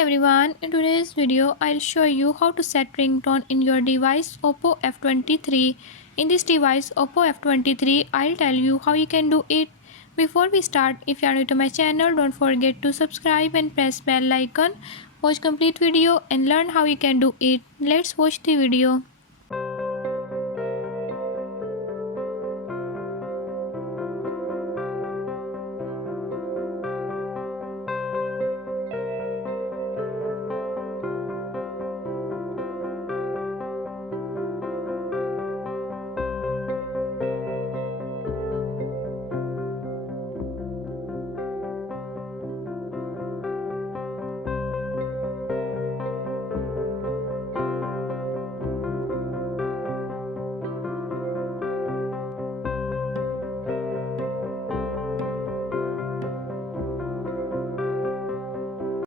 everyone, in today's video I'll show you how to set ringtone in your device OPPO F23. In this device OPPO F23, I'll tell you how you can do it. Before we start, if you are new to my channel, don't forget to subscribe and press bell icon. Watch complete video and learn how you can do it. Let's watch the video.